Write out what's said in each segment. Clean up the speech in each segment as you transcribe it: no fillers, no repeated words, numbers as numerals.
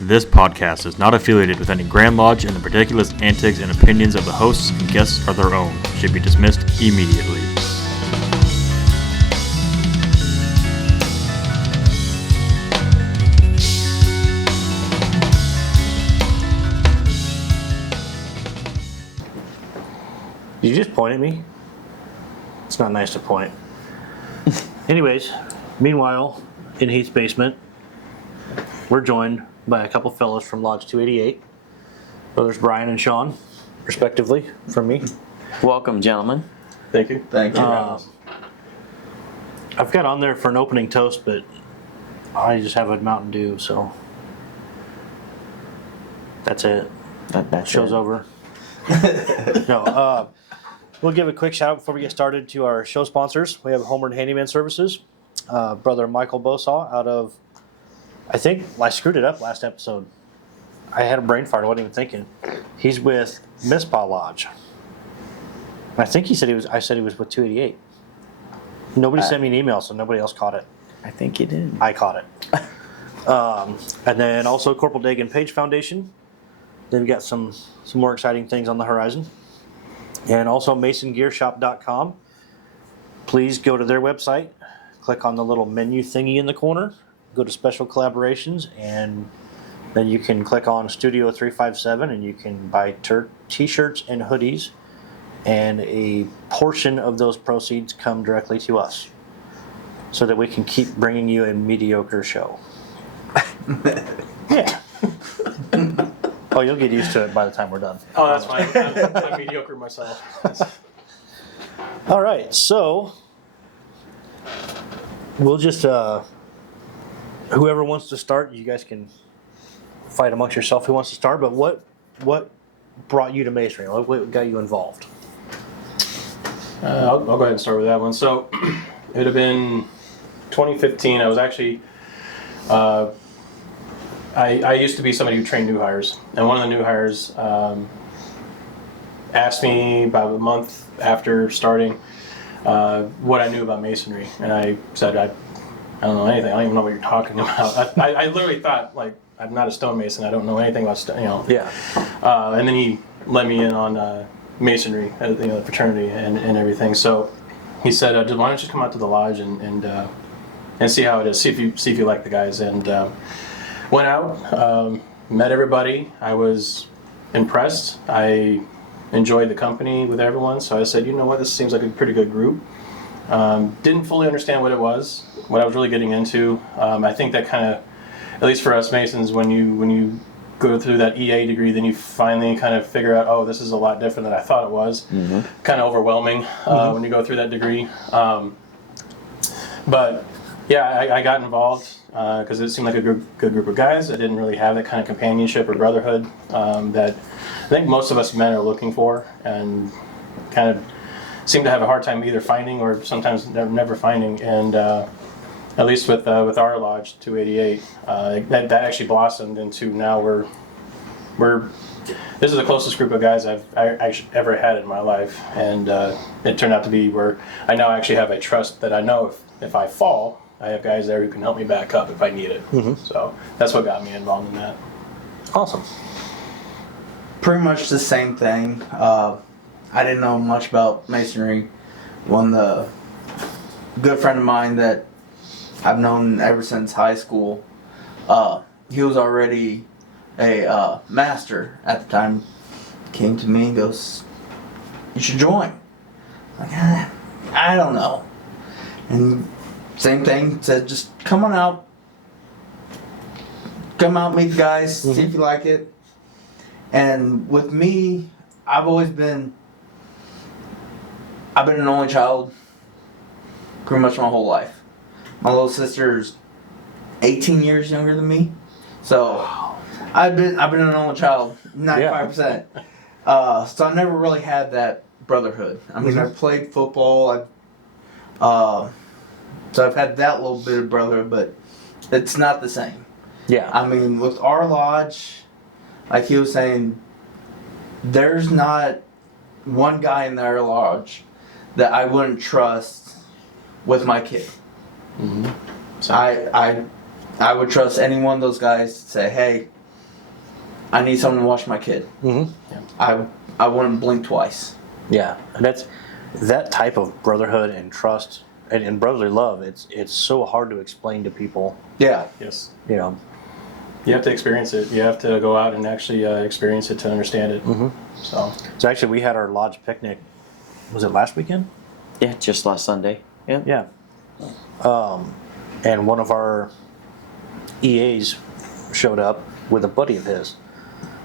This podcast is not affiliated with any Grand Lodge, and the particular antics and opinions of the hosts and guests are their own. Should be dismissed immediately. Did you just point at me? It's not nice to point. Anyways, meanwhile, in Heath's basement, we're joined by a couple fellows from Lodge 288. Brothers Brian and Sean, respectively, from me. Welcome, gentlemen. Thank you. Thank you. I've got on there for an opening toast, but I just have a Mountain Dew, so that's it. That Show's over. No, we'll give a quick shout out before we get started to our show sponsors. We have Homer and Handyman Services. Brother Michael Bosaw out of, I think I screwed it up last episode. I had a brain fart. I wasn't even thinking. He's with Mispa Lodge. I think he said I said he was with 288. Nobody sent me an email, so nobody else caught it. I think you did. I caught it. And then also Corporal Dagan Page Foundation. They've got some more exciting things on the horizon. And also MasonGearShop.com. Please go to their website, click on the little menu thingy in the corner, go to special collaborations, and then you can click on Studio 357 and you can buy t-shirts and hoodies, and a portion of those proceeds come directly to us so that we can keep bringing you a mediocre show. Yeah. Oh, you'll get used to it by the time we're done. Oh, that's fine. I'm mediocre myself. All right, so we'll just whoever wants to start, you guys can fight amongst yourself who wants to start. But what brought you to masonry? What got you involved? I'll go ahead and start with that one. So it would have been 2015. I was actually I used to be somebody who trained new hires, and one of the new hires asked me about a month after starting what I knew about masonry, and I said I don't know anything. I don't even know what you're talking about. I literally thought, like, I'm not a stonemason. I don't know anything about stone. Yeah. And then he let me in on masonry, the fraternity and everything. So he said, why don't you just come out to the lodge and see how it is. See if you like the guys. And went out, met everybody. I was impressed. I enjoyed the company with everyone. So I said, you know what, this seems like a pretty good group. Didn't fully understand what it was, what I was really getting into. I think that kind of, at least for us Masons, when you go through that EA degree, then you finally kind of figure out, oh, this is a lot different than I thought it was. Mm-hmm. Kind of overwhelming when you go through that degree. But yeah, I got involved because it seemed like a good group of guys. I didn't really have that kind of companionship or brotherhood that I think most of us men are looking for, and kind of seem to have a hard time either finding or sometimes never finding. And at least with our lodge 288, that actually blossomed into now we're this is the closest group of guys I've ever had in my life, and it turned out to be where I now actually have a trust that I know if I fall, I have guys there who can help me back up if I need it. Mm-hmm. So that's what got me involved in that. Awesome. Pretty much the same thing. I didn't know much about masonry. A good friend of mine that I've known ever since high school, he was already a master at the time, came to me and goes, you should join. I'm like, I don't know. And same thing, said just come on out. Come out, meet the guys, see if you like it. And with me, I've been an only child pretty much my whole life. My little sister's 18 years younger than me. So I've been an only child, 95%. So I never really had that brotherhood. I mean, I've played football, so I've had that little bit of brotherhood, but it's not the same. Yeah. I mean, with our lodge, like he was saying, there's not one guy in our lodge that I wouldn't trust with my kid. Mm-hmm. So I would trust any one of those guys to say, hey, I need someone to watch my kid. Mm-hmm. I wouldn't blink twice. Yeah, and that's that type of brotherhood and trust and brotherly love. It's so hard to explain to people. Yeah. Yes. You know. You have to experience it. You have to go out and actually experience it to understand it. Mm-hmm. So actually, we had our lodge picnic. Was it last weekend? Yeah, just last Sunday. Yeah. Yeah. And one of our EAs showed up with a buddy of his.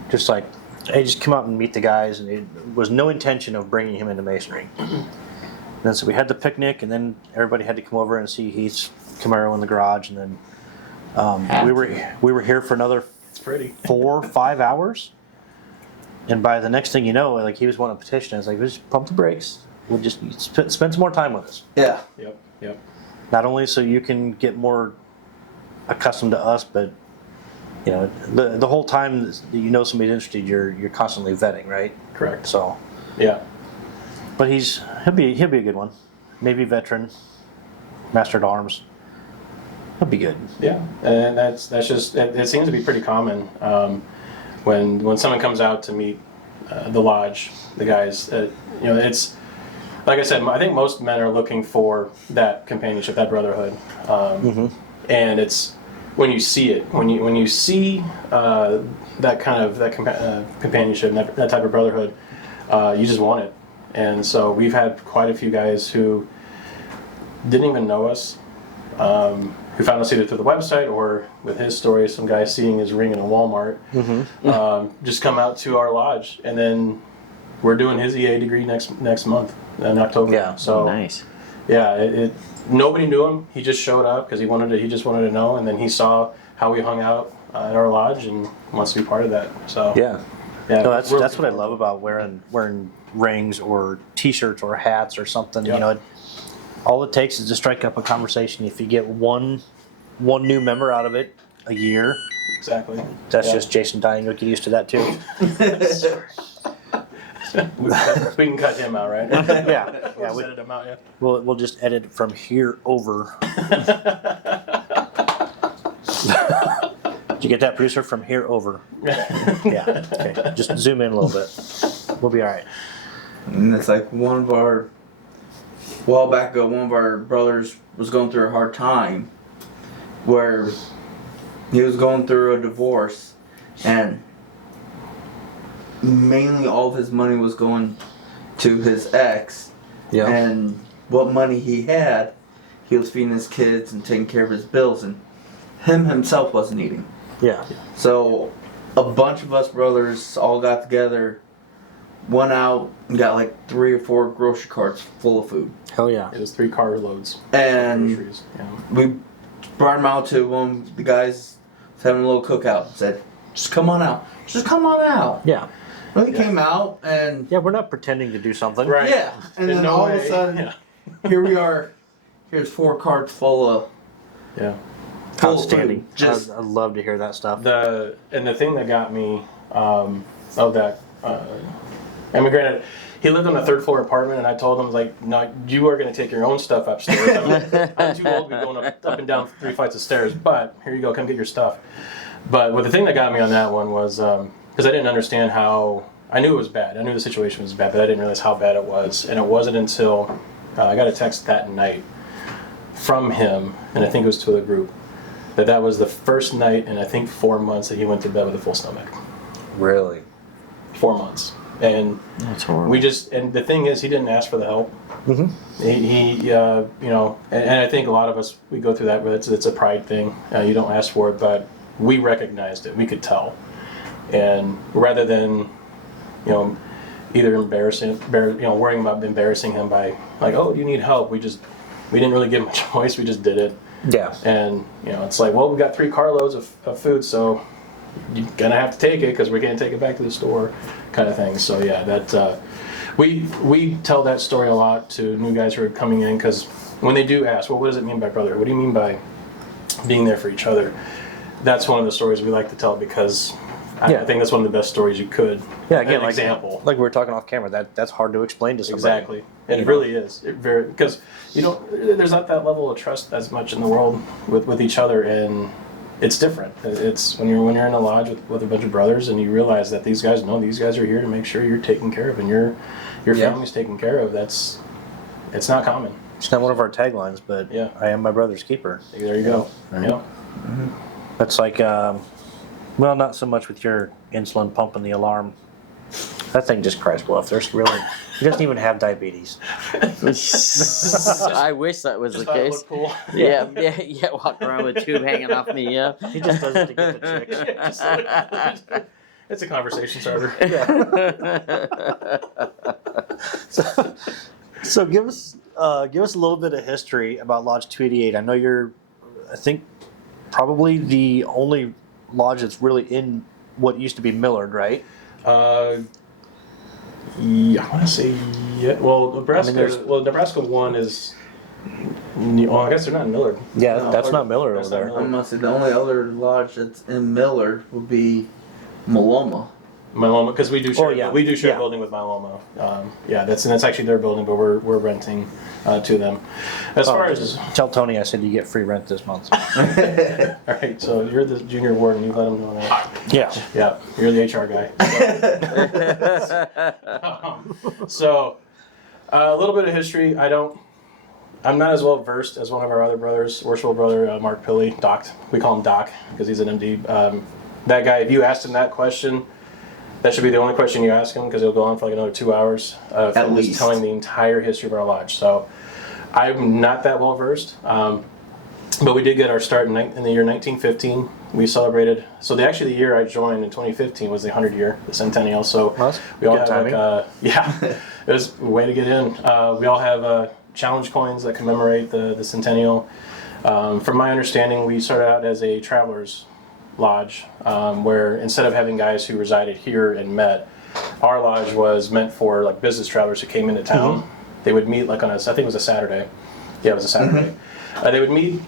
Just like, hey, just come out and meet the guys. And it was no intention of bringing him into masonry. And then so we had the picnic, and then everybody had to come over and see Heath's Camaro in the garage. And then we were here for another It's pretty. 4 or 5 hours. And by the next thing you know, like he was wanting to petition. I was like, just pump the brakes. We'll just spend some more time with us. Yeah. Yep. Not only so you can get more accustomed to us, but you know the whole time that you know somebody's interested, you're constantly vetting, right? Correct. So, Yeah. but he'll be a good one. Navy veteran, master at arms. He'll be good. Yeah, and that's just it seems to be pretty common when someone comes out to meet the lodge, the guys. It's like I said. I think most men are looking for that companionship, that brotherhood, and it's when you see it, when you see that kind of companionship, that type of brotherhood, you just want it. And so we've had quite a few guys who didn't even know us. Who found us either through the website or with his story, some guy seeing his ring in a Walmart, just come out to our lodge, and then we're doing his EA degree next month in October. Yeah. So Nice. yeah, nobody knew him. He just showed up because he just wanted to know, and then he saw how we hung out at our lodge and wants to be part of that. So Yeah. yeah. No, that's what I love about wearing rings or T-shirts or hats or something. Yeah. You know, all it takes is to strike up a conversation. If you get one new member out of it a year, Exactly. that's Yeah. just Jason dying. You'll get used to that too. we can cut him out, right? yeah. We'll edit him out. Yeah. We'll just edit from here over. Did you get that, producer? From here over. Yeah. Okay. Just zoom in a little bit. We'll be all right. And it's like a while back ago, one of our brothers was going through a hard time where he was going through a divorce, and mainly all of his money was going to his ex. Yeah. And what money he had, he was feeding his kids and taking care of his bills, and him himself wasn't eating. Yeah. So a bunch of us brothers all got together, went out and got like 3 or 4 grocery carts full of food. Hell yeah. It was 3 car loads. And Groceries. Yeah. we brought him out to one of the guys was having a little cookout and said, just come on out. Just come on out. Yeah. Well, he came out and Yeah, we're not pretending to do something. Right. yeah. And There's then no all way. of a sudden, Yeah. here we are. Here's 4 carts full of full of Outstanding. food. Just I love to hear that stuff. The thing that got me of that, I mean, granted, he lived on a 3rd floor apartment, and I told him like, no, you are going to take your own stuff upstairs. I'm too old to be going up and down 3 flights of stairs. But here you go, come get your stuff. But the thing that got me on that one was because I didn't understand how. I knew it was bad. I knew the situation was bad, but I didn't realize how bad it was. And it wasn't until I got a text that night from him, and I think it was to the group, that was the first night in I think 4 months that he went to bed with a full stomach. Really? 4 months. And That's horrible. and the thing is, he didn't ask for the help. Mm-hmm. He and I think a lot of us, we go through that, but it's a pride thing. You don't ask for it, but we recognized it. We could tell. And rather than, either worrying about embarrassing him by like, oh, do you need help? We didn't really give him a choice. We just did it. Yeah. And, it's like, well, we got 3 carloads of food, so you're gonna have to take it because we're gonna take it back to the store, kind of thing. So yeah, that we tell that story a lot to new guys who are coming in, because when they do ask, well, what does it mean by brother? What do you mean by being there for each other? That's one of the stories we like to tell, because I think that's one of the best stories you could. Yeah, again, an example. Like we were talking off camera, that's hard to explain to somebody. Exactly, and it really is. Because there's not that level of trust as much in the world with each other, and it's different. It's when you're in a lodge with a bunch of brothers, and you realize that these guys are here to make sure you're taken care of and your family's taken care of. It's not common. It's not one of our taglines, but Yeah. I am my brother's keeper. There you go. Right. Yeah. That's like, well, not so much with your insulin pumping the alarm. That thing just cries bluff. There's really, he doesn't even have diabetes. I wish that was the Just thought it case. looked cool. Yeah. Walk around with a tube hanging off me. Yeah. He just does it to get the chicks. It's a conversation starter. So give us a little bit of history about Lodge 288. I know you're, I think, probably the only lodge that's really in what used to be Millard, right? Yeah, I want to say yeah. Well, Nebraska. there's- Nebraska 1 is. Well, I guess they're not in Millard. Yeah, No, that's not Millard that's over there. not I Millard. must say the only other lodge that's in Millard would be Maloma. Maloma, because we do share. yeah. We do share Yeah. building with Maloma. That's actually their building, but we're renting to them. As far as Tell Tony I said you get free rent this month. all right, so you're the junior warden. You let them know that. Yeah. Yeah, you're the HR guy. So, a little bit of history. I'm not as well versed as one of our other brothers, worshipful brother Mark Pilley, Doc. We call him Doc because he's an MD. That guy, if you asked him that question, that should be the only question you ask him because he'll go on for like another 2 hours of At him just least. telling the entire history of our lodge. So, I'm not that well versed. But we did get our start in the year 1915. We celebrated. So the year I joined in 2015 was the 100 year, the centennial. So Well, that's we all good have timing. it was a way to get in. We all have challenge coins that commemorate the centennial. From my understanding, we started out as a travelers lodge, where instead of having guys who resided here and met, our lodge was meant for like business travelers who came into town. They would meet like on I think it was a Saturday. Yeah, it was a Saturday. They would meet,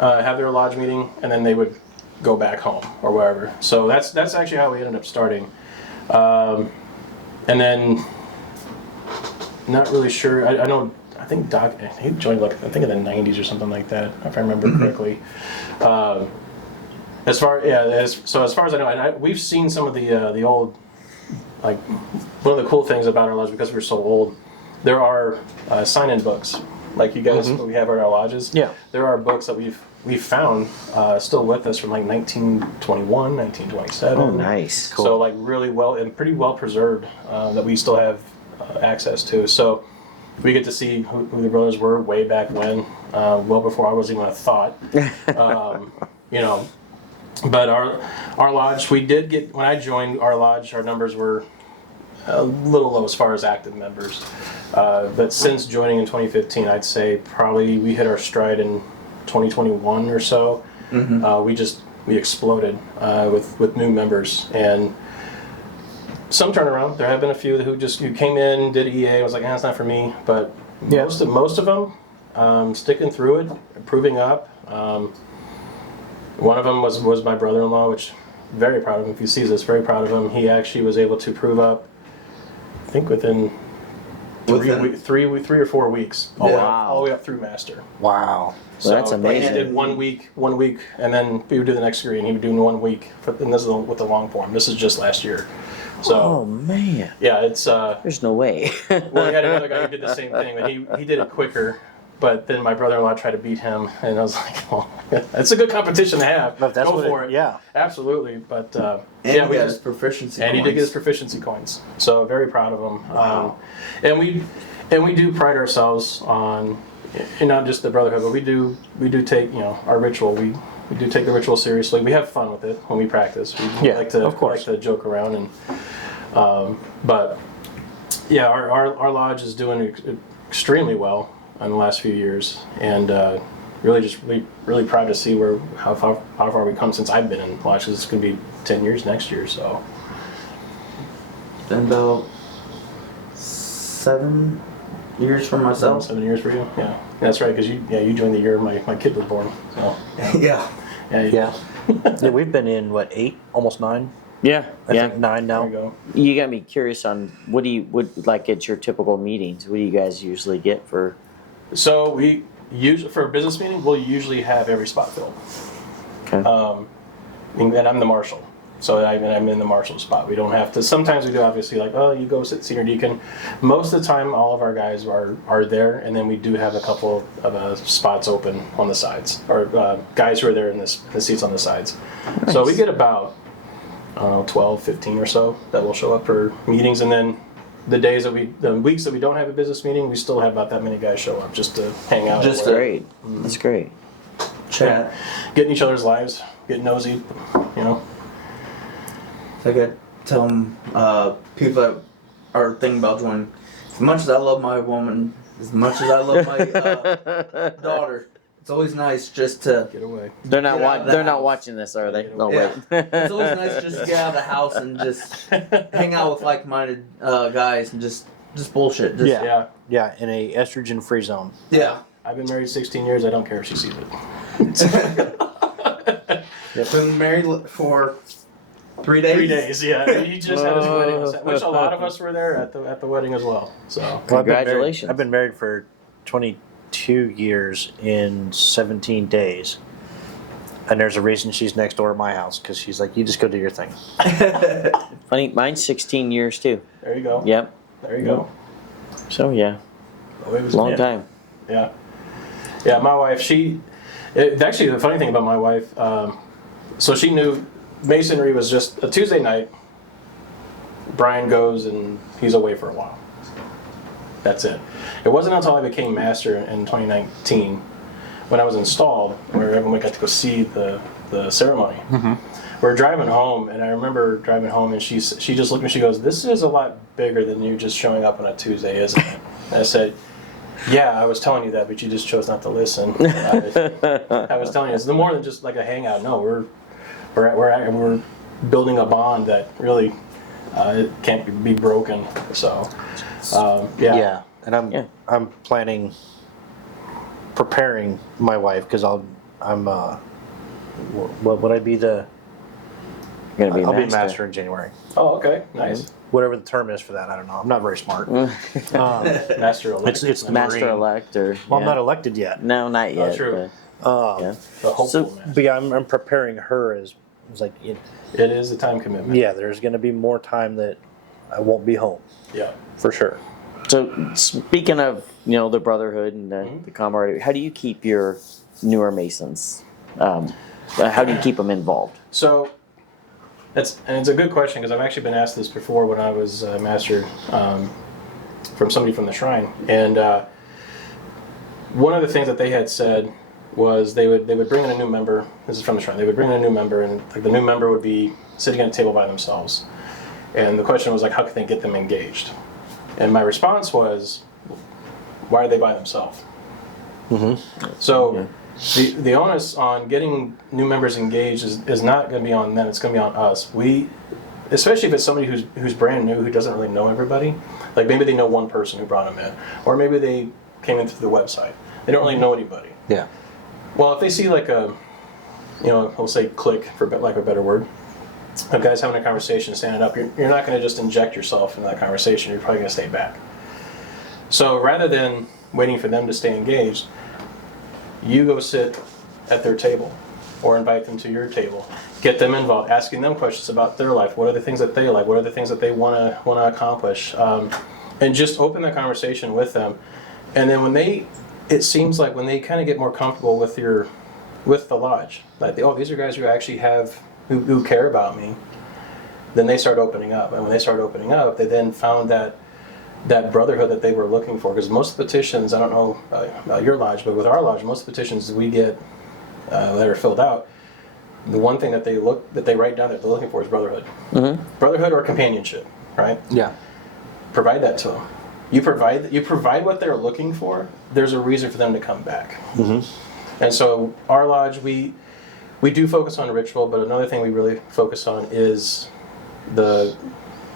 have their lodge meeting, and then they would go back home or wherever. So that's actually how we ended up starting. And then, not really sure. I know. I think Doc. He joined like I think in the '90s or something like that, if I remember correctly. As far as I know, and we've seen some of the old. Like one of the cool things about our lodge because we're so old, there are sign-in books like you guys we have at our lodges. Yeah. There are books that we've found still with us from like 1921, 1927. Oh, nice. Cool. So like really well and pretty well preserved that we still have access to. So we get to see who the brothers were way back when, well before I was even a thought. But our lodge, we did get when I joined our lodge, our numbers were a little low as far as active members. But since joining in 2015, I'd say probably we hit our stride in 2021 or so. We exploded with new members and some turnaround. There have been a few who came in, did EA, was like, it's not for me. But most of them sticking through it, improving up. One of them was my brother-in-law, which very proud of him. If he sees this, very proud of him. He actually was able to prove up, I think within 3 or 4 weeks, all the way up through master. Wow. So that's amazing. He did 1 week, and then we would do the next degree, and he would do 1 week. And this is with the long form. This is just last year. So Oh man. yeah, it's There's no way. well, we had another guy who did the same thing, but he did it quicker. But then my brother-in-law tried to beat him, and I was like, well, it's a good competition to have. But that's Go for it. Yeah. Absolutely. But And yeah, he we got just his proficiency and he did points. get his proficiency coins. So very proud of him. Wow. And we do pride ourselves on, and not just the brotherhood, but we do take our ritual. We do take the ritual seriously. We have fun with it when we practice. We like to of course. like to joke around and but yeah, our lodge is doing extremely well in the last few years, and really proud to see how far we've come since I've been in lodge. 'Cause it's going to be 10 years next year, so. Been about 7 years for myself. 7 years for you, yeah. That's right, because you joined the year my kid was born. So Yeah. Yeah. We've been in, 8? Almost 9? Yeah. I think 9 There now. you go. You got me curious on what like at your typical meetings? What do you guys usually get for? So we usually for a business meeting, we'll usually have every spot filled. Okay. And I'm the marshal. So I'm in the marshal spot. We don't have to. Sometimes we do, obviously, like, oh, you go sit senior deacon. Most of the time, all of our guys are there, and then we do have a couple of spots open on the sides, or guys who are there in the seats on the sides. Nice. So we get about 12, 15 or so that will show up for meetings, and then the weeks that we don't have a business meeting, we still have about that many guys show up just to hang out. That's great. That's great. Chat. Get in each other's lives, get nosy, you know. I could tell them, people that are thinking about joining, as much as I love my woman, as much as I love my daughter, it's always nice just to Get away. They're not Get out of the they're not house. watching this, are they? No, Yeah. wait. It's always nice just to get out of the house and just hang out with like-minded guys and just bullshit. Just, Yeah. Yeah. Yeah, in a estrogen-free zone. Yeah. I've been married 16 years. I don't care if she sees it. Been married for 3 days. 3 days, yeah. He just had his wedding, which a lot of us were there at the wedding as well. So Well, Congratulations. I've been married for 22 years in 17 days. And there's a reason she's next door at my house, because she's like, you just go do your thing. Funny, mine's 16 years too. there you go. Yep. There you go. So yeah, Oh, it was long yeah. time. Yeah. Yeah, my wife, actually, the funny thing about my wife, so she knew Masonry was just a Tuesday night. Brian goes and he's away for a while. That's it. It wasn't until I became master in 2019 when I was installed, where everyone got to go see the ceremony. Mm-hmm. We're driving home, and I remember driving home, and she just looked at me, she goes, "This is a lot bigger than you just showing up on a Tuesday, isn't it?" And I said, "Yeah, I was telling you that, but you just chose not to listen." I was telling you, it's more than just like a hangout. No, we're building a bond that really can't be broken. So, yeah. Yeah, and I'm preparing my wife, because what would I be You're gonna be I'll be master. master in January. Oh, okay, nice. Whatever the term is for that, I don't know. I'm not very smart. Master elect. It's the Master Marine. elect or Well, I'm yeah. not elected yet. No, not yet. true. but, yeah. The hopeful So- master. But yeah, I'm preparing her as like, It is a time commitment. yeah, there's going to be more time that I won't be home, Yeah. for sure. So speaking of the brotherhood and the camaraderie, how do you keep your newer Masons? How do you keep them involved? So, it's a good question, because I've actually been asked this before when I was master from somebody from the shrine, and one of the things that they had said was they would bring in a new member. This is from the shrine. They would bring in a new member, and like the new member would be sitting at a table by themselves, and the question was like, how can they get them engaged? And my response was, why are they by themselves? Mm-hmm. So. The onus on getting new members engaged is not going to be on them. It's going to be on us. Especially if it's somebody who's brand new, who doesn't really know everybody. Like maybe they know one person who brought them in, or maybe they came in through the website. They don't really know anybody. Yeah. Well, if they see like we'll say click for lack of a better word, of guys having a conversation, standing up, you're not going to just inject yourself into that conversation. You're probably going to stay back. So rather than waiting for them to stay engaged, you go sit at their table or invite them to your table. Get them involved, asking them questions about their life. What are the things that they like? What are the things that they want to accomplish? And just open the conversation with them. And then it seems like when they kind of get more comfortable with the lodge, like these are guys who actually who care about me, then they start opening up. And when they start opening up, they then found that brotherhood that they were looking for, because most petitions, I don't know about your lodge, but with our lodge, most petitions we get that are filled out, the one thing that they write down that they're looking for is brotherhood. Mm-hmm. Brotherhood or companionship, right? Yeah. Provide that to them. You provide what they're looking for, there's a reason for them to come back. Mm-hmm. And so our lodge, we do focus on ritual, but another thing we really focus on is the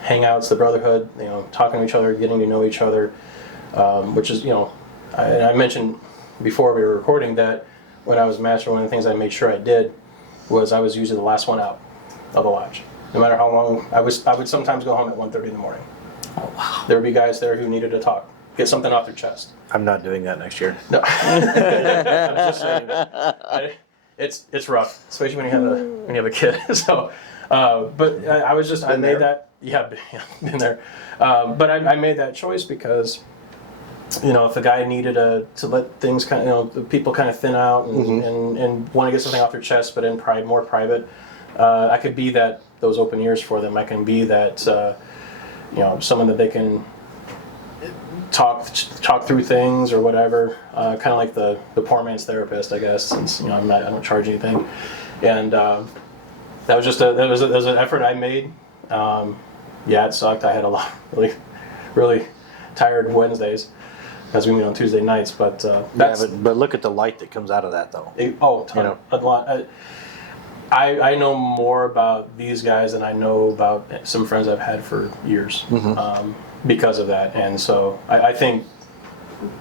hangouts, the brotherhood, talking to each other, getting to know each other, which is, I mentioned before we were recording that when I was master, one of the things I made sure I did was I was usually the last one out of the lodge. No matter how long, I would sometimes go home at 1:30 in the morning. Oh, wow. There would be guys there who needed to talk, get something off their chest. I'm not doing that next year. No. I'm just saying that. it's rough, especially when you have a kid. So, but I made that. Yeah, been there. But I made that choice because, if a guy needed to let things kind of, the people kind of thin out and want to get something off their chest, but in more private, I could be those open ears for them. I can be that, someone that they can talk through things or whatever. Kind of like the poor man's therapist, I guess. Since I don't charge anything, and that was just that was an effort I made. It sucked. I had a lot really tired Wednesdays as we meet on Tuesday nights, but but look at the light that comes out of that, though. A lot. I know more about these guys than I know about some friends I've had for years because of that, and so I think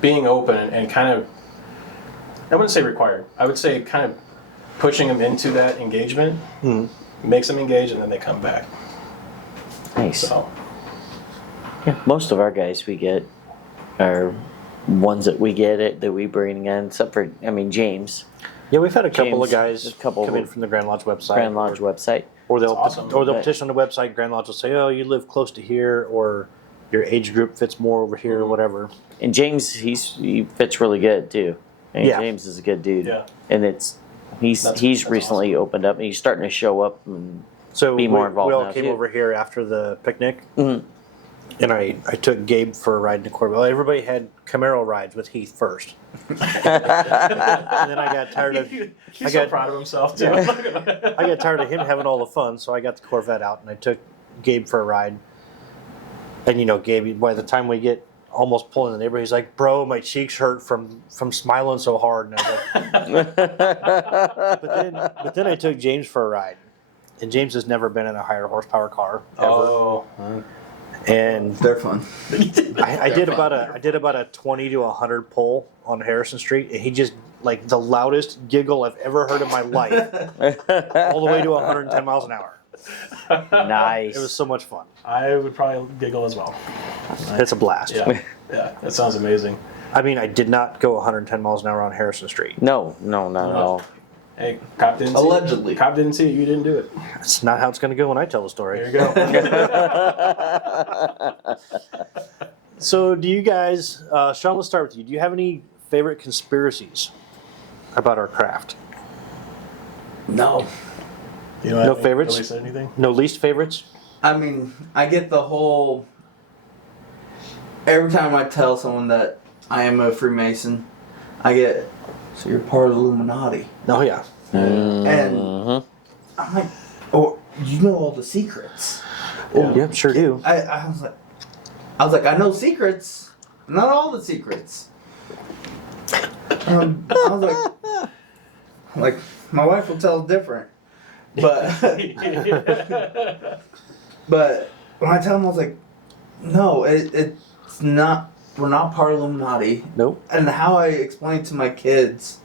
being open and kind of, I wouldn't say required, I would say kind of pushing them into that engagement makes them engage, and then they come back. Nice. So. Yeah, most of our guys we get are ones that we get it that we bring in, except for James. Yeah, we've had a couple of James, guys a couple come in from the Grand Lodge website. Grand Lodge website. Or they'll awesome. petition on the website. Grand Lodge will say, "Oh, you live close to here," or "Your age group fits more over here," or whatever. And James, he fits really good too. And James is a good dude. Yeah. And he's recently awesome. opened up, and he's starting to show up and So be more involved we all now, came too. over here after the picnic, and I took Gabe for a ride in the Corvette. Well, everybody had Camaro rides with Heath first, and then I got tired of. He's so proud of himself too. I got tired of him having all the fun, so I got the Corvette out and I took Gabe for a ride. And Gabe, by the time we get almost pulling in the neighborhood, he's like, "Bro, my cheeks hurt from smiling so hard." And I was like, but then I took James for a ride, and James has never been in a higher horsepower car ever. Oh. And They're fun. I did about a 20 to 100 pull on Harrison Street, and he just like the loudest giggle I've ever heard in my life, all the way to 110 miles an hour. Nice. It was so much fun. I would probably giggle as well. It's a blast. Yeah, that sounds amazing. I mean, I did not go 110 miles an hour on Harrison Street. No, not at all. Hey, cop didn't Allegedly. see it. Cop didn't see it. You didn't do it. That's not how it's going to go when I tell the story. There you go. So, do you guys, Sean? Let's start with you. Do you have any favorite conspiracies about our craft? No. You No favorites? Really said anything? No least favorites? I mean, I get the whole. Every time I tell someone that I am a Freemason, I get, "So you're part of the Illuminati." Oh yeah. And I'm like, "Oh, you know all the secrets." Yeah. Yep, sure do. I was like, I know secrets, not all the secrets. I was like my wife will tell different, but but when I tell them, I was like, no, it's not. We're not part of Illuminati. Nope. And how I explain to my kids,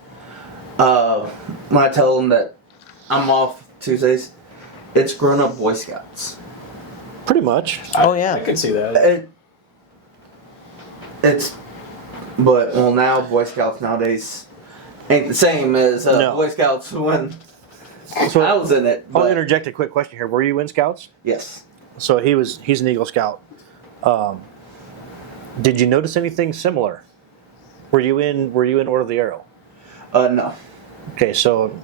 when I tell them that I'm off Tuesdays, it's grown-up Boy Scouts. Pretty much. I could see that. Now Boy Scouts nowadays ain't the same as No. Boy Scouts when So I was in it. I'll But interject a quick question here. Were you in Scouts? yes. So he's an Eagle Scout. Did you notice anything similar? Were you in Order of the Arrow? No. Okay, so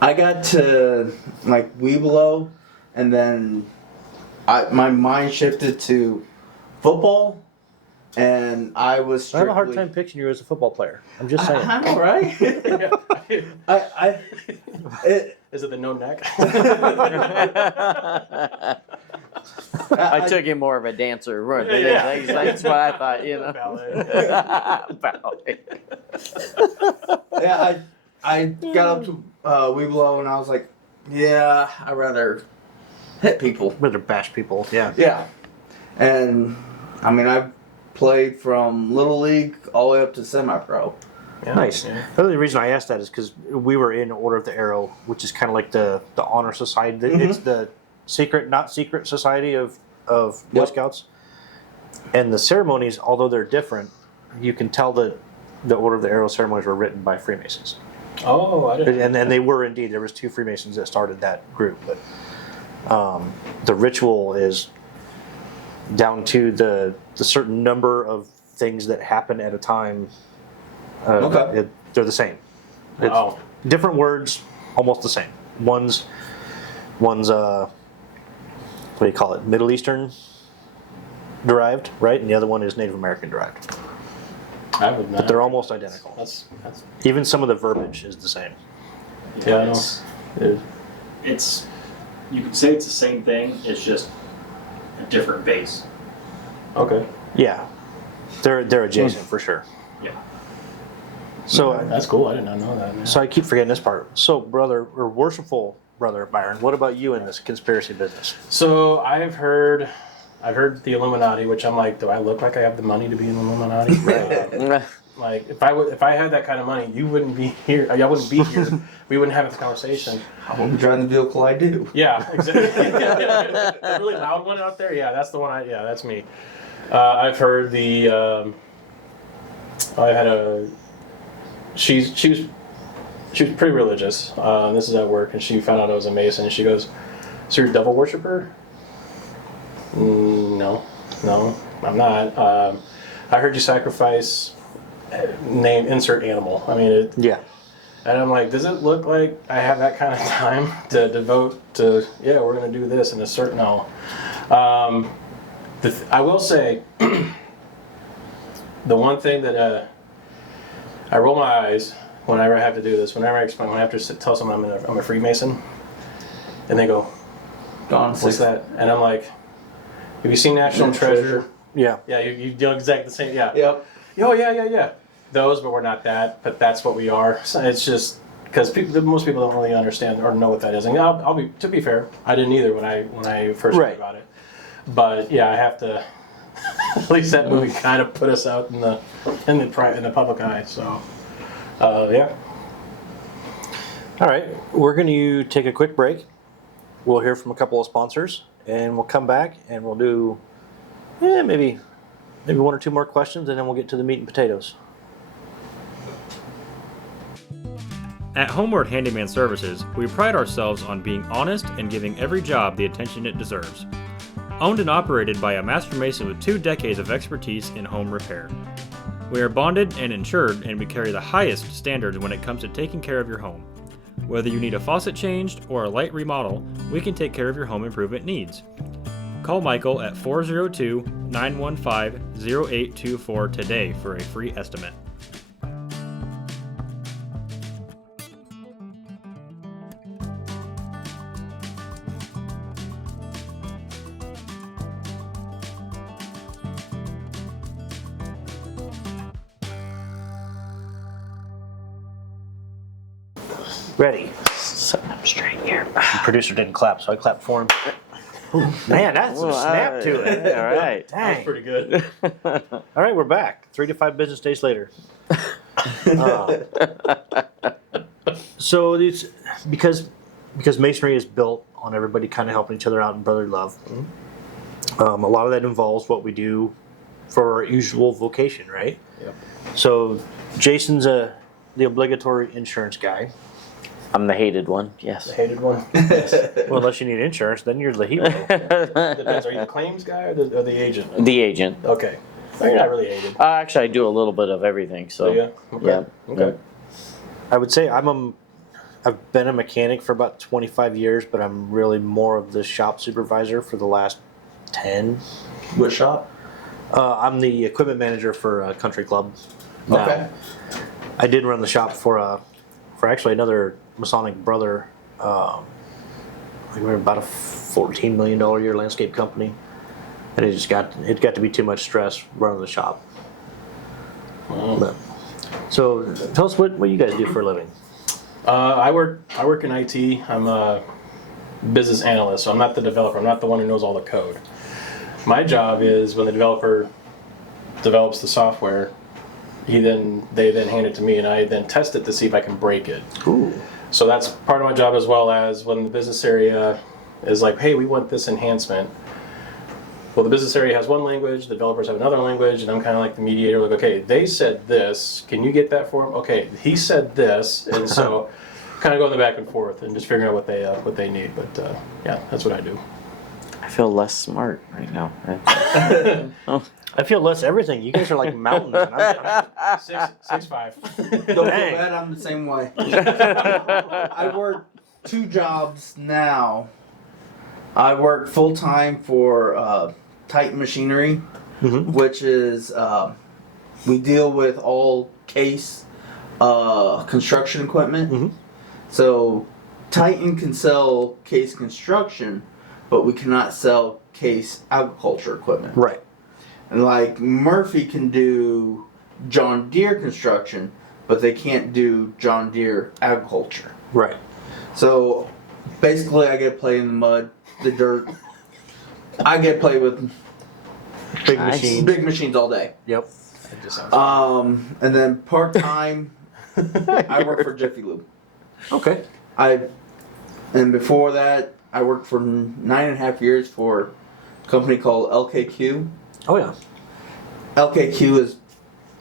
I got to like Weeblo, and then my mind shifted to football, and I was I strictly. have a hard time picturing you as a football player. I'm just saying. I know, right? Is it the no neck? I took him more of a dancer. Yeah. That's what I thought, Ballet. Yeah, I got up to Weeblo, and I was like, yeah, I'd rather hit people. Rather bash people. Yeah. Yeah. And, I mean, I've played from Little League all the way up to semi-pro. Yeah, Nice. yeah. The only reason I asked that is because we were in Order of the Arrow, which is kind of like the honor society. It's the not secret society of Boy Yep. Scouts. And the ceremonies, although they're different, you can tell that the Order of the Arrow ceremonies were written by Freemasons. Oh, I didn't. And they were indeed. There was 2 Freemasons that started that group, but the ritual is down to the certain number of things that happen at a time. Okay. They're the same. It's Wow. different words, almost the same. One's what do you call it? Middle Eastern derived, right? And the other one is Native American derived. I would not. They're almost identical. That's Even some of the verbiage is the same. yeah. I know. It's you could say it's the same thing. It's just a different base. Okay. Yeah, they're adjacent for sure. Yeah. So That's cool. I did not know that. Man. so I keep forgetting this part. So brother or worshipful brother Byron, what about you in this conspiracy business? So I've heard the Illuminati, which I'm like, do I look like I have the money to be in the Illuminati? Like if I had that kind of money, you wouldn't be here. I wouldn't be here. We wouldn't have this conversation. I won't be driving the vehicle I do. Yeah, exactly. The really loud one out there. Yeah, that's the one. Yeah, that's me. I've heard the. I had a. She was pretty religious. This is at work, and she found out I was a Mason. And she goes, "So you're a devil worshiper?" No, I'm not. I heard you sacrifice. Name insert animal. I mean, Yeah. and I'm like, does it look like I have that kind of time to devote to? Yeah, we're gonna do this in a certain. No. I will say, the one thing that I roll my eyes whenever I have to do this. Whenever I explain, when I have to tell someone I'm a Freemason, and they go, "What's that?" And I'm like, "Have you seen National Treasure?" Yeah. Yeah, you do exactly the same. Yeah. Yep. Oh yeah. Those, but we're not that. But that's what we are. So it's just because most people don't really understand or know what that is. And I'll be, to be fair, I didn't either when I first heard about it. But yeah, I have to. At least that movie kind of put us out in the public eye. So yeah. All right, we're going to take a quick break. We'll hear from a couple of sponsors, and we'll come back and we'll do maybe 1 or 2 more questions, and then we'll get to the meat and potatoes. At Homeward Handyman Services, we pride ourselves on being honest and giving every job the attention it deserves. Owned and operated by a master mason with 2 decades of expertise in home repair. We are bonded and insured, and we carry the highest standards when it comes to taking care of your home. Whether you need a faucet changed or a light remodel, we can take care of your home improvement needs. Call Michael at 402-915-0824 today for a free estimate. Ready. Setting up straight here. The producer didn't clap, so I clapped for him. Ooh, man, that's a snap to it. All right. That was Dang. pretty good. All right, we're back. 3 to 5 business days later. So these, because masonry is built on everybody kind of helping each other out in brotherly love. A lot of that involves what we do for our usual vocation, right? Yep. So Jason's the obligatory insurance guy. I'm the hated one. Yes. The hated one. Well, unless you need insurance, then you're the hero. Depends. Are you the claims guy or the agent? The agent. Okay. No, you're not really hated. Actually, I do a little bit of everything. So. Oh, yeah? Okay. Yeah. Okay. I would say I've been a mechanic for about 25 years, but I'm really more of the shop supervisor for the last 10. What shop? I'm the equipment manager for a country club. now. Okay. I did run the shop for actually another Masonic brother. I think we were about a $14 million a year landscape company, and it got to be too much stress running the shop. Wow. But, so tell us what you guys do for a living. I work in IT. I'm a business analyst, so I'm not the developer. I'm not the one who knows all the code. My job is when the developer develops the software, they then hand it to me, and I then test it to see if I can break it. Ooh. So that's part of my job, as well as when the business area is like, hey, we want this enhancement. well, the business area has one language, the developers have another language, and I'm kind of like the mediator. Like, okay, they said this. Can you get that for them? Okay, he said this, and so kind of going the back and forth and just figuring out what they need. But yeah, that's what I do. I feel less smart right now. I feel less everything. You guys are like mountains. And I'm 6'5". Don't feel Dang. bad, I'm the same way. I work 2 jobs now. I work full time for Titan Machinery, which is we deal with all case construction equipment. So Titan can sell case construction, but we cannot sell case agriculture equipment. right. And like Murphy can do John Deere construction, but they can't do John Deere agriculture. Right. So basically, I get to play in the mud, the dirt. I get to play with Big Nice. machines. big machines all day. Yep. It just sounds And then part time, I work for Jiffy Lube. Okay. And before that, I worked for 9.5 years for a company called LKQ. Oh yeah. LKQ is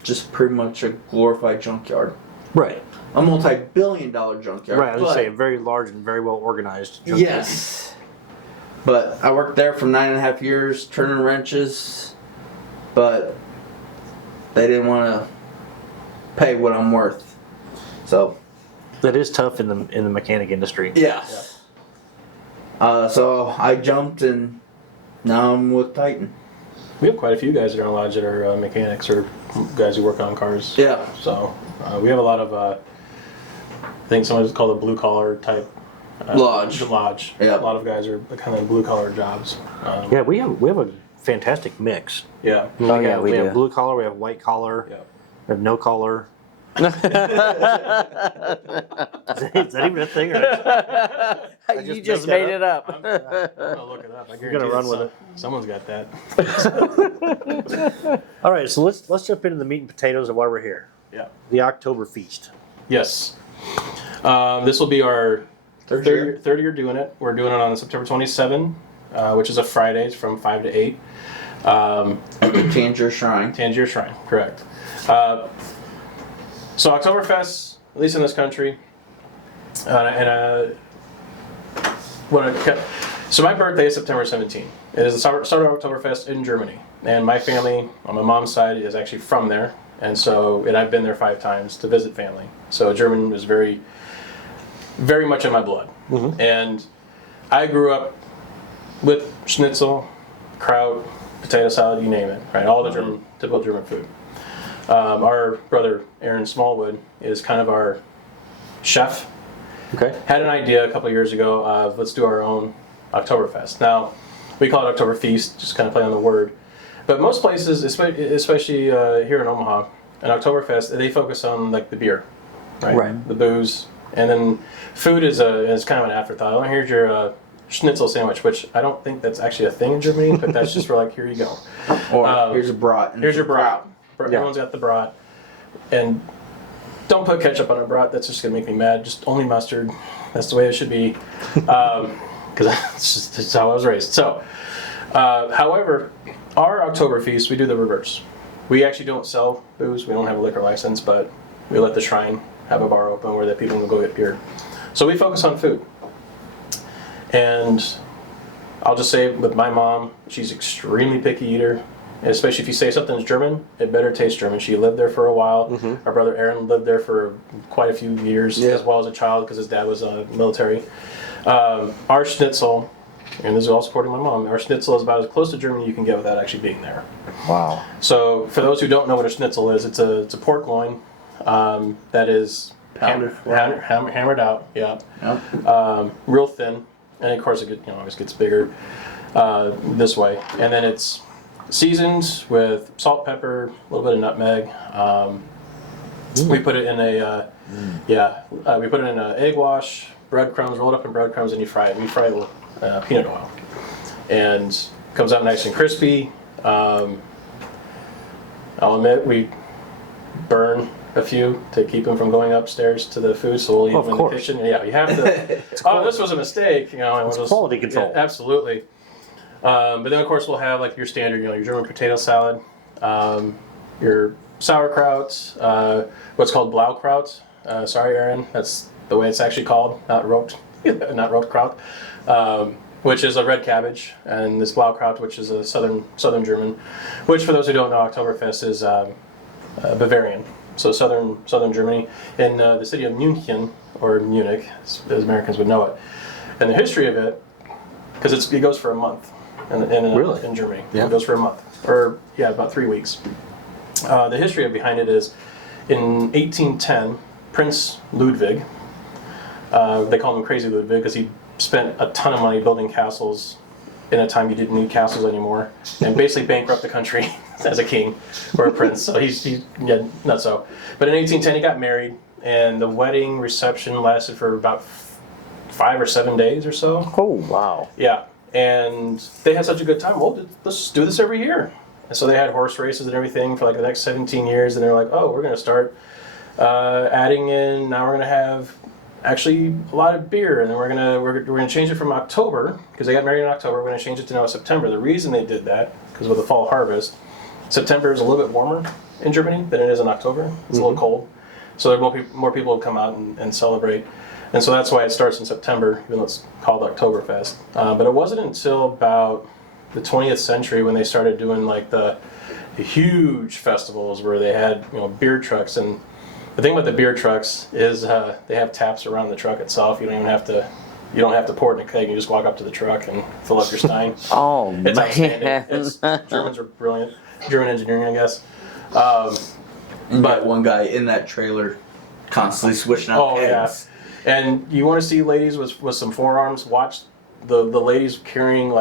just pretty much a glorified junkyard. Right. A multi-billion-dollar junkyard. Right. I was but- gonna say very large and very well organized. junkyard. Yes. But I worked there for 9.5 years, turning wrenches, but they didn't want to pay what I'm worth. So That is tough in the mechanic industry. yeah. So I jumped and now I'm with Titan. We have quite a few guys that are on lodge that are mechanics or guys who work on cars. Yeah. So we have a lot of, I think someone's called a blue collar type. Lodge. Lodge. Yeah. A lot of guys are kind of blue collar jobs. Yeah, we have a fantastic mix. Yeah. Oh, yeah, we we do. have blue collar, we have white collar, Yeah. we have no collar. Is that even a thing? Or You just just make that made it up. I'm gonna look it up. I gonna run with it. Someone's got that. All right, so let's jump into the meat and potatoes of why we're here. Yeah. The Oktober Feast. Yes. This will be our Third year. third year doing it. We're doing it on September 27, which is a Friday from 5 to 8. Tangier Shrine. Tangier Shrine, correct. So Oktoberfest, at least in this country, so my birthday is September 17. It is the start of Oktoberfest in Germany, and my family on my mom's side is actually from there, and I've been there 5 times to visit family. So German is very, very much in my blood, and I grew up with schnitzel, kraut, potato salad, you name it, right? All the typical German food. Our brother Aaron Smallwood is kind of our chef. Okay. Had an idea a couple of years ago of let's do our own Oktoberfest. Now, we call it Oktober Feast, just kind of play on the word. But most places, especially here in Omaha, an Oktoberfest, they focus on like the beer, right? Right. The booze, and then food is kind of an afterthought. Oh, here's your schnitzel sandwich, which I don't think that's actually a thing in Germany, but that's just for like, here you go. Or here's a brat. and Here's your some brat. kraut. Everyone's got the brat. And don't put ketchup on a brat. That's just going to make me mad. Just only mustard. That's the way it should be. Because that's how I was raised. So, however, our Oktober Feast, we do the reverse. We actually don't sell booze. We don't have a liquor license, but we let the shrine have a bar open where the people can go get beer. So we focus on food. And I'll just say with my mom, she's extremely picky eater. And especially if you say something's German, it better taste German. She lived there for a while. Our brother Aaron lived there for quite a few years, as well as a child, because his dad was military. Our schnitzel, and this is all supporting my mom, our schnitzel is about as close to German you can get without actually being there. Wow. So for those who don't know what a schnitzel is, it's a pork loin that is hammered out, yeah. Yep. Real thin, and of course it always gets bigger this way. And then it's seasoned with salt, pepper, a little bit of nutmeg. We put it in we put it in an egg wash, breadcrumbs, roll it up in breadcrumbs, and you fry it. We fry it with peanut oil, and it comes out nice and crispy. I'll admit we burn a few to keep them from going upstairs to the food, so we'll eat them in the kitchen. Yeah, you have to. Oh, this was a mistake, It's quality control. Yeah, absolutely. But then of course we'll have like your standard, your German potato salad, your sauerkraut, what's called Blaukraut. Sorry, Aaron, that's the way it's actually called, not Rotkraut, which is a red cabbage, and this Blaukraut, which is a southern German, which for those who don't know, Oktoberfest is Bavarian, so southern Germany, in the city of München, or Munich, as Americans would know it. And the history of it, because it goes for a month in Germany. Yeah. It goes for a month, or about 3 weeks. The history behind it is, in 1810, Prince Ludwig, they call him Crazy Ludwig because he spent a ton of money building castles in a time you didn't need castles anymore, and basically bankrupt the country as a king or a prince. So he's not so. But in 1810 he got married, and the wedding reception lasted for about 5 or 7 days or so. Oh, wow. Yeah, and they had such a good time. Well, let's do this every year. And so they had horse races and everything for like the next 17 years, and they're like, oh, we're going to start adding in. Now we're going to have actually a lot of beer, and then we're gonna change it from October, because they got married in October. We're gonna change it to now September. The reason they did that, because with the fall harvest, September is a little bit warmer in Germany than it is in October. It's a little cold, so there will be more people who come out and celebrate, and so that's why it starts in September, even though it's called Oktoberfest. But it wasn't until about the 20th century when they started doing like the huge festivals where they had beer trucks. And the thing about the beer trucks is they have taps around the truck itself. You don't have to pour it in a keg. You just walk up to the truck and fill up your stein. Oh, It's man. outstanding. Germans are brilliant. German engineering, I guess. But one guy in that trailer constantly switching out kegs. Yeah. And you want to see ladies with some forearms, watch the ladies carrying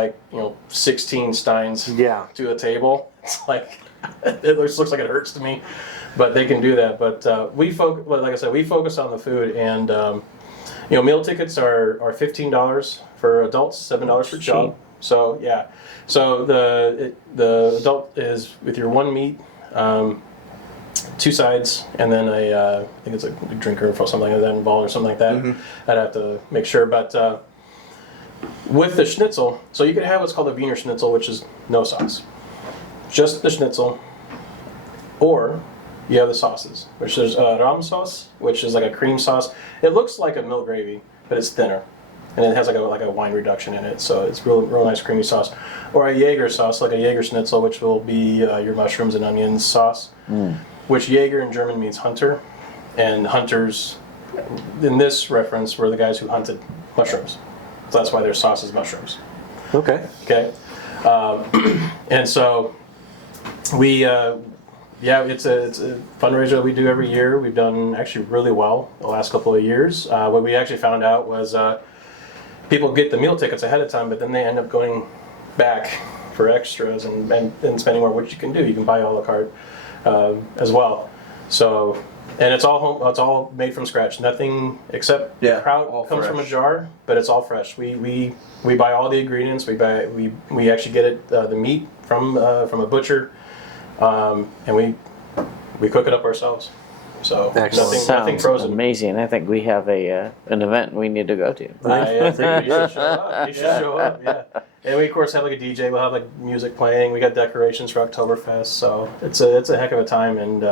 16 steins to a table. It's like, it looks like it hurts to me. But they can do that. But like I said, we focus on the food, and meal tickets are $15 for adults, $7 for child. So yeah, so the adult is with your one meat, 2 sides, and then I think it's a drinker or something like that involved or something like that. Mm-hmm. I'd have to make sure, but with the schnitzel, so you could have what's called a Wiener Schnitzel, which is no sauce, just the schnitzel, or you have the sauces, which is Rahm sauce, which is like a cream sauce. It looks like a milk gravy, but it's thinner, and it has like a wine reduction in it, so it's real nice creamy sauce. Or a Jaeger sauce, like a Jaeger Schnitzel, which will be your mushrooms and onions sauce. Which Jaeger in German means hunter, and hunters, in this reference, were the guys who hunted mushrooms. So that's why their sauce is mushrooms. Okay. Okay, and so we. It's a fundraiser that we do every year. We've done actually really well the last couple of years. What we actually found out was people get the meal tickets ahead of time, but then they end up going back for extras and spending more, which you can do. You can buy a la carte as well. So, and it's all made from scratch. Nothing except kraut comes from a jar, but it's all fresh. We buy all the ingredients. We actually get it the meat from a butcher. And we cook it up ourselves. So nothing frozen. Amazing. I think we have an event we need to go to. I think you should show up. You should show up. Yeah. And we of course have like a DJ. We'll have like music playing. We got decorations for Oktoberfest. So it's a heck of a time, and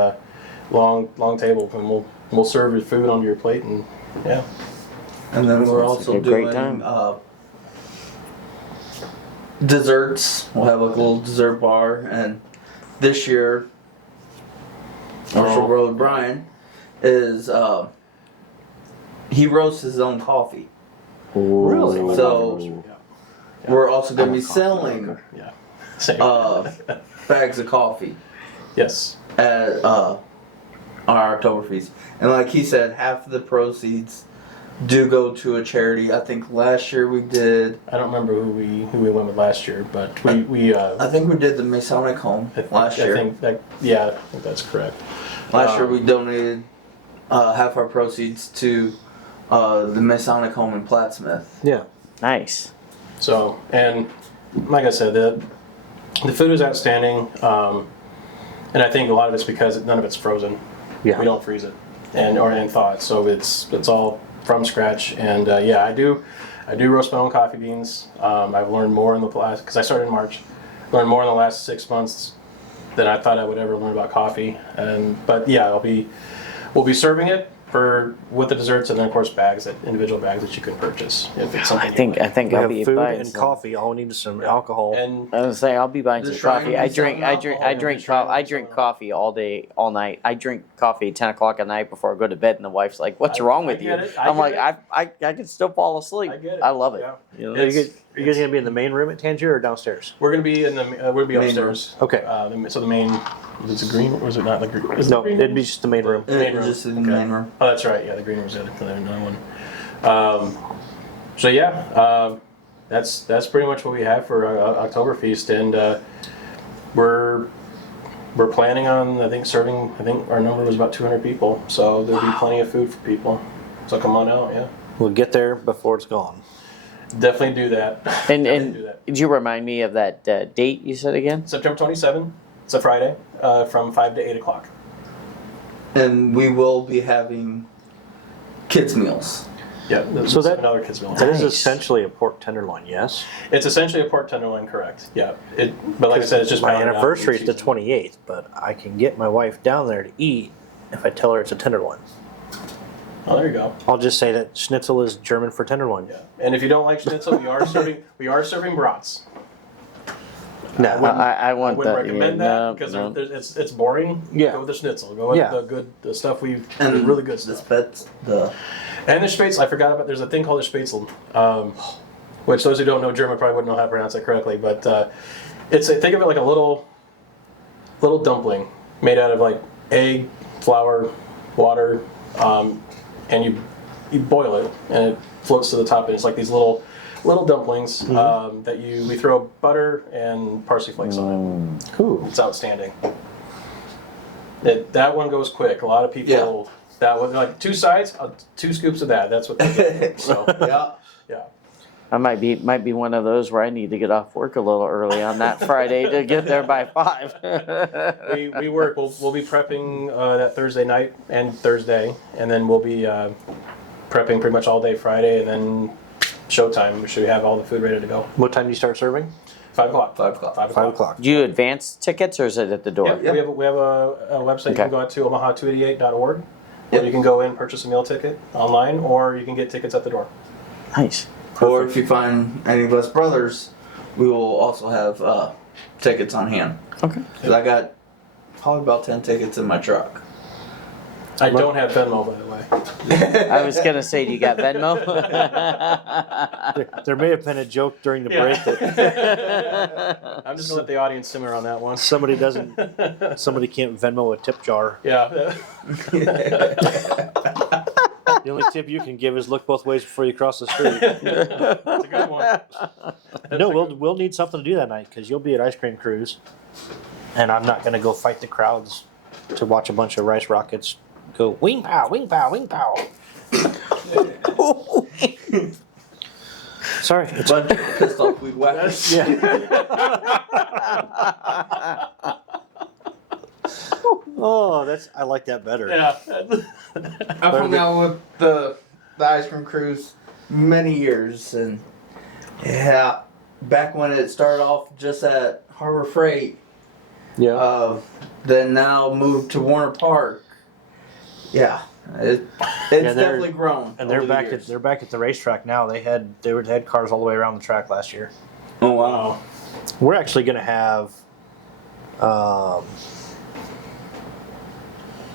long table, and we'll serve your food onto your plate, and yeah. And then we're also doing desserts. We'll have like a little dessert bar, and this year, our brother Brian is he roasts his own coffee. Really? So we're also going to be selling bags of coffee. Yes. At our Oktober Feast, and like he said, half of the proceeds do go to a charity. I think last year we did. I don't remember who we went with last year, but we. I think we did the Masonic home last year. I think that's correct. Last year we donated half our proceeds to the Masonic home in Plattsmouth. Yeah. Nice. So, and like I said, the food is outstanding, and I think a lot of it's because none of it's frozen. Yeah. We don't freeze it, or thaw it, so it's all from scratch. And I do I do roast my own coffee beans. I've learned more in the last, because I started in March, learned more in the last 6 months than I thought I would ever learn about coffee. But yeah, we'll be serving it with the desserts, and then of course individual bags that you can purchase if it's something. I think We I'll have be food buying and some. coffee. All we need is some alcohol. And I was saying I'll be buying The some shrine coffee. will I be drink selling alcohol. coffee all day, all night. I drink coffee at 10 o'clock at night before I go to bed, and the wife's like, "What's wrong with you?" get it. I'm like, get I can still fall asleep. I get it. I love it. Yeah. You know, Are you guys gonna be in the main room at Tangier or downstairs? We're gonna be we'll be Main upstairs. Okay. So the main, was it green or was it not the green? Was it No, the green it'd room? be just the main room. Main room. Just in the Okay. main room. Oh, that's right. Yeah, the green room's the other one. So yeah, that's pretty much what we have for Oktober Feast, and we're planning on I think our number was about 200 people, so there'll be plenty of food for people. So come on out, yeah. We'll get there before it's gone. Definitely do that. And Definitely do that. did you remind me of that date you said again? September 27th. It's a Friday, from 5 to 8 o'clock. And we will be having kids meals. Yeah. So that- another kids meal. That is Nice. essentially a pork tenderloin, yes? It's essentially a pork tenderloin, correct? Yeah. But like I said, it's just my pounded out anniversary is and the seasoned. 28th, but I can get my wife down there to eat if I tell her it's a tenderloin. Oh, there you go. I'll just say that schnitzel is German for tenderloin. Yeah. And if you don't like schnitzel, we are serving brats. No, I I want wouldn't that. recommend yeah, that because no. it's boring. Yeah. Go with the schnitzel. Go with Yeah. the stuff the And really good the stuff. the And the Spätzle, I forgot about. There's a thing called a Spätzle, which those who don't know German probably wouldn't know how to pronounce it correctly. But think of it like a little dumpling made out of like egg, flour, water, and you boil it, and it floats to the top, and it's like these little dumplings that we throw butter and parsley flakes on it. Ooh. It's outstanding. That one goes quick. A lot of people. That was like 2 sides, 2 scoops of that. That's what they get. So yeah. yeah. I might be one of those where I need to get off work a little early on that Friday to get there by 5. We work. We'll be prepping that Thursday night and Thursday, and then we'll be prepping pretty much all day Friday, and then showtime. We should have all the food ready to go. What time do you start serving? 5 o'clock. 5 o'clock. 5 o'clock. Do you advance tickets or is it at the door? Yep. We have a website. You Okay. can go out to omaha288.org, or Yep. you can go in and purchase a meal ticket online, or you can get tickets at the door. Nice. Or if you find any of us brothers, we will also have tickets on hand. Okay. Because I got probably about 10 tickets in my truck. I don't have Venmo, by the way. I was gonna say, do you got Venmo? There may have been a joke during the break that I'm just gonna let the audience simmer on that one. somebody can't Venmo a tip jar. Yeah. The only tip you can give is look both ways before you cross the street. That's a good one. No, we'll need something to do that night because you'll be at Ice Cream Cruise, and I'm not going to go fight the crowds to watch a bunch of rice rockets go wing pow, wing pow, wing pow. Sorry, it's Bunch of pissed off weed whackers. Oh, I like that better. Yeah. I've hung out with the ice cream cruise many years, and yeah, back when it started off just at Harbor Freight, Yeah. then now moved to Warner Park. Yeah, it's they're- definitely grown. And they're over the back years. at the racetrack now. They had cars all the way around the track last year. Oh wow! We're actually going to have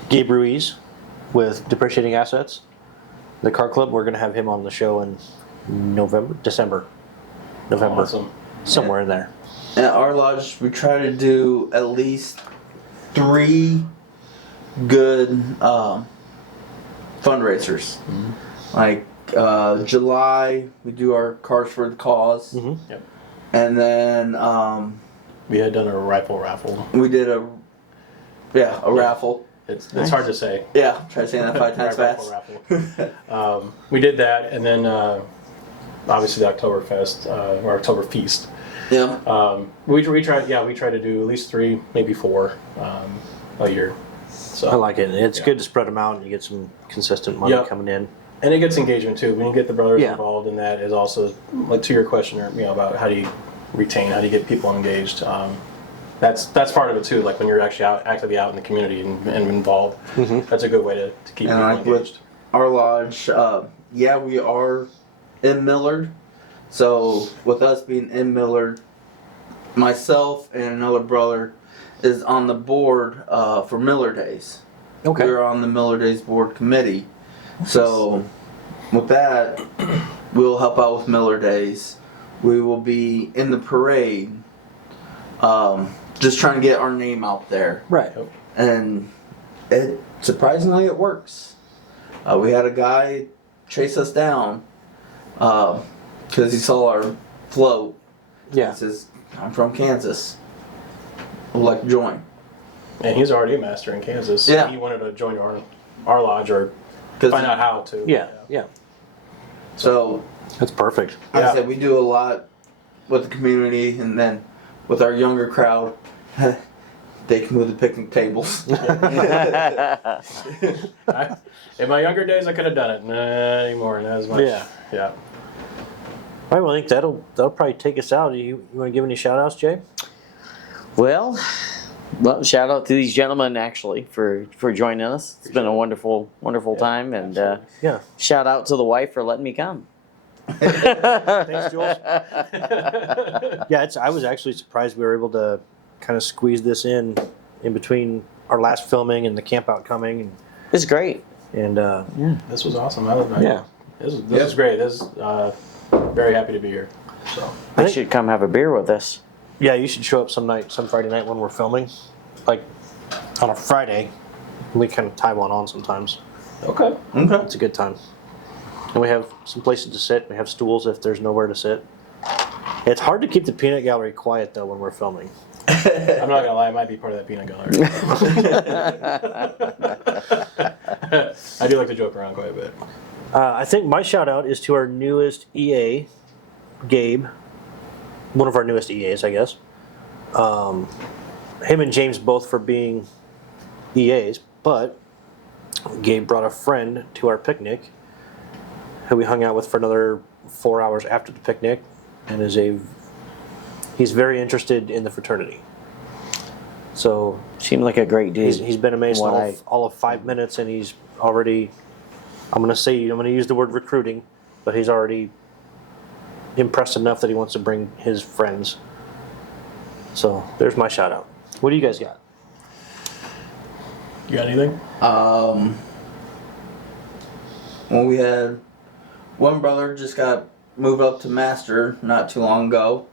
Gabe Ruiz with Depreciating Assets, the car club. We're going to have him on the show in December, Awesome. somewhere in there. At our lodge, we try to do at least 3 good fundraisers. Like July, we do our Cars for the Cause, Mhm. Yep. and then We had done a rifle raffle. we did a raffle. It's hard to say. Yeah, try saying that 5 times Rifle fast. raffle. We did that, and then obviously the Oktoberfest or Oktober Feast. Yeah. We try to do at least 3, maybe 4 a year. So I like it. It's Yeah. good to spread them out and you get some consistent money Yep. coming in. And it gets engagement too. When you get the brothers Yeah. involved in that, is also like to your question, about how do you retain, how do you get people engaged. That's part of it too. Like when you're actually actively out in the community and involved. That's a good way to keep And people like with engaged. our lodge, yeah, we are in Millard. So with us being in Millard, myself and another brother is on the board for Miller Days. Okay. We're on the Miller Days board committee. So with that, we'll help out with Miller Days. We will be in the parade, just trying to get our name out there. Right. And it surprisingly it works. We had a guy chase us down because he saw our float. Yeah. He says, "I'm from Kansas. I'd like to join." And he's already a master in Kansas. Yeah. He wanted to join our lodge or 'Cause find out how to. Yeah. Yeah. So That's perfect. like Yeah. I said, we do a lot with the community, and then with our younger crowd, they can move the picnic tables. In my younger days, I could have done it. Not anymore, not as much. Yeah. Yeah. All right. Well, I think that'll probably take us out. You want to give any shout outs, Jay? Well, shout out to these gentlemen actually for joining us. It's been a wonderful time, and Yeah. shout out to the wife for letting me come. Thanks, Jules. Yeah, I was actually surprised we were able to kind of squeeze this in between our last filming and the camp out coming, It's great. and This was awesome. yeah. This is great. This is very happy to be here. So They I think- should come have a beer with us. Yeah, you should show up some Friday night when we're filming, like on a Friday. We kind of tie one on sometimes. okay. Okay. It's a good time, and we have some places to sit. We have stools if there's nowhere to sit. It's hard to keep the peanut gallery quiet though when we're filming. I'm not gonna lie, I might be part of that peanut gallery. I do like to joke around quite a bit. I think my shout out is to our newest EA, Gabe. One of our newest EAs, I guess. Him and James both for being EAs, but Gabe brought a friend to our picnic who we hung out with for another 4 hours after the picnic, and he's very interested in the fraternity. So Seemed like a great dude. he's been amazed What all of 5 minutes, and he's already, I'm going to use the word recruiting, but he's already impressed enough that he wants to bring his friends. So there's my shout out. What do you guys got? You got anything? Well, we had one brother just got moved up to master not too long ago.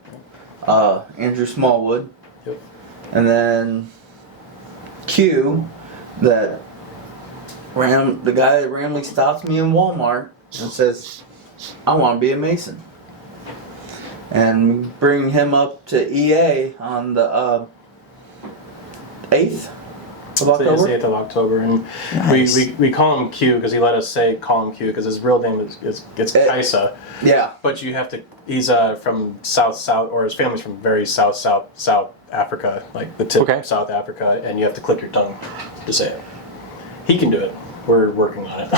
Andrew Smallwood. Yep. And then Q, the guy that randomly stops me in Walmart and says, "I want to be a Mason." And bring him up to EA on the 8th of It's the October. 8th of October, and Nice. we call him Q because he let us call him Q because his real name is Kaisa, Yeah. but you have to. He's from south, or his family's from very south Africa, like the tip Okay. of South Africa, and you have to click your tongue to say it. He can do it. We're working on it.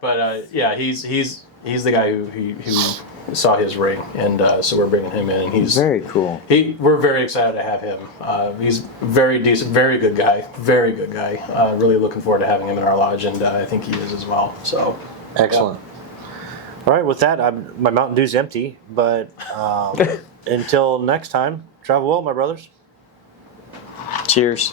But yeah, he's the guy who saw his ring, and so we're bringing him in, and he's Very cool. We're very excited to have him. He's very decent, very good guy. Really looking forward to having him in our lodge, and I think he is as well. So Excellent. All right, with that, my Mountain Dew's empty, but until next time, travel well, my brothers. Cheers.